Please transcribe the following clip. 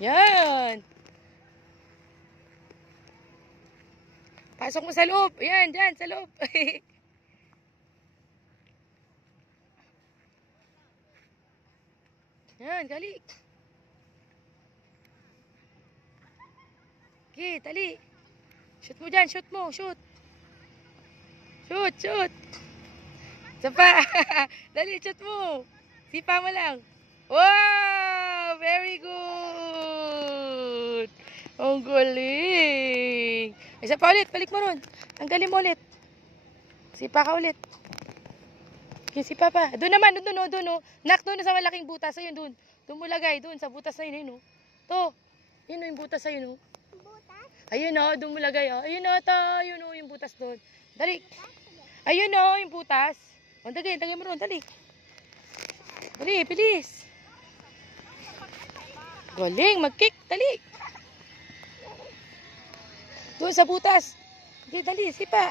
Yan. Pasok mo sa loob. Yan, dyan, sa loob. Yan, gali. Okay, tali. Shoot mo dyan, shoot mo, shoot. Shoot, shoot. Isa pa. Dali, shoot mo. Sipa mo lang. Wow! Very good! Ang galing! Isa pa ulit, balik mo ron. Tanggalin mo ulit. Sipa ka ulit. Okay, sipa pa. Doon naman, doon. Nak, doon sa malaking butas. Ayun, doon. Doon mo lagay, doon sa butas na yun. To. Yun yung butas sa yun. Ayun o, doon mo lagay o. Ayun o, to. Ayun o, yung butas doon. Dali. Ayun o, yung butas. O, tagay mo ron, dali. Dali, bilis. Galing, mag-kick, dali. Doon sa butas. Okay, dali, sipa.